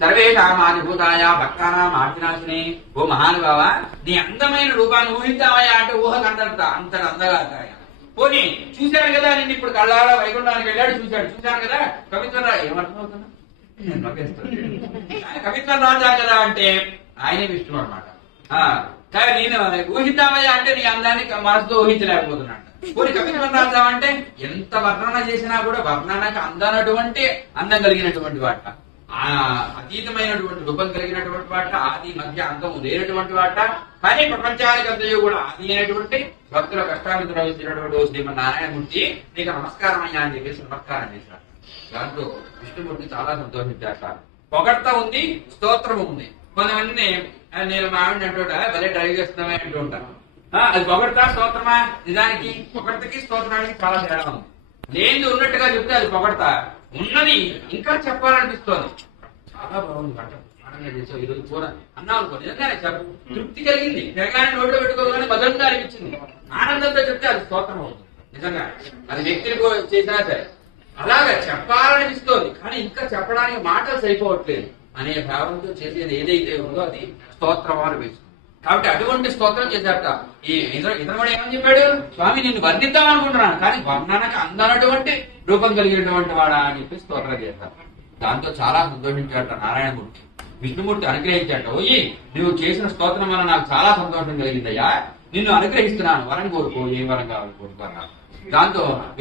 సర్వేషామాదిభూతాయ భక్తానాం ఆర్తినాశిని. ఓ మహానుభావ, నీ అందమైన రూపాన్ని ఊహిద్దామయ్యా అంటే ఊహకు అంతటి అందగా పోనీ చూశాను కదా, నేను ఇప్పుడు కళ్ళారా వైకుంఠానికి వెళ్ళాడు, చూశాను కదా కవిత్వం ఏమర్థమవుతున్నా కవిత్వం రాజా కదా అంటే ఆయనే విష్ణువు అనమాట. కానీ నేను ఊహిద్దామయ్యా అంటే నీ అందాన్ని మనసుతో ఊహించలేకపోతున్నాడు. పోనీ కవిత్వం రాద్దామంటే ఎంత వర్ణన చేసినా కూడా వర్ణనకు అందనటువంటి అందం కలిగినటువంటి వాట, అతీతమైనటువంటి రూపం కలిగినటువంటి వాట, ఆది మధ్య అంతము లేనటువంటి వాట. కానీ ప్రపంచానికి అంతయో కూడా ఆది అయినటువంటి భక్తుల కష్టాన్ని వచ్చినటువంటి శ్రీమన్నారాయణమూర్తి నీకు నమస్కారం అయ్యా అని చెప్పేసి నమస్కారం చేశారు. దాంట్లో విష్ణుమూర్తి చాలా సంతోషించాక పొగడ్త ఉంది, స్తోత్రం ఉంది. కొంతమందిని నేను మా ఆవిడ అంటూ భలే డ్రైవ్ చేస్తున్నామే అంటూ ఉంటాను. అది పొగడ్తా స్తోత్రమా? నిజానికి పొగడ్తకి స్తోత్రానికి చాలా తేడా ఉంది. లేని ఉన్నట్టుగా చెప్తే అది పొగడ్తా, ఉన్నది ఇంకా చెప్పాలనిపిస్తోంది. చాలా బాగుంది వంట, ఆనందంగా చేసావు ఈరోజు కూర అన్నావు అనుకో, నిజంగానే చెప్పు తృప్తి కలిగింది. తెగగానే నోట్లో పెట్టుకోగానే బదంగా అనిపించింది. ఆనందంతో చెప్తే అది స్తోత్రం అవుతుంది. నిజంగా అది వ్యక్తులకు చేసినా సరే అలాగే చెప్పాలనిపిస్తోంది, కానీ ఇంకా చెప్పడానికి మాటలు సరిపోవట్లేదు అనే భావంతో చేసేది ఏదైతే ఉందో అది స్తోత్రం అనిపిస్తుంది. కాబట్టి అటువంటి స్తోత్రం చేశారట. ఈ ఇతను కూడా ఏమని చెప్పాడు, స్వామి నిన్ను వర్ణిద్దాం అనుకుంటున్నాను, కానీ వర్ణనకు అందనటువంటి రూపం కలిగినటువంటి వాడా అని చెప్పి స్తోత్రం చేశారు. దాంతో చాలా సంతోషించాడట నారాయణమూర్తి. విష్ణుమూర్తి అనుగ్రహించాట. ఓయి నువ్వు చేసిన స్తోత్రం వల్ల నాకు చాలా సంతోషం కలిగిందయ్యా, నిన్ను అనుగ్రహిస్తున్నాను, వరం కోరుకో, ఏ వరం కావాలి కోరుకున్నాను. దాంతో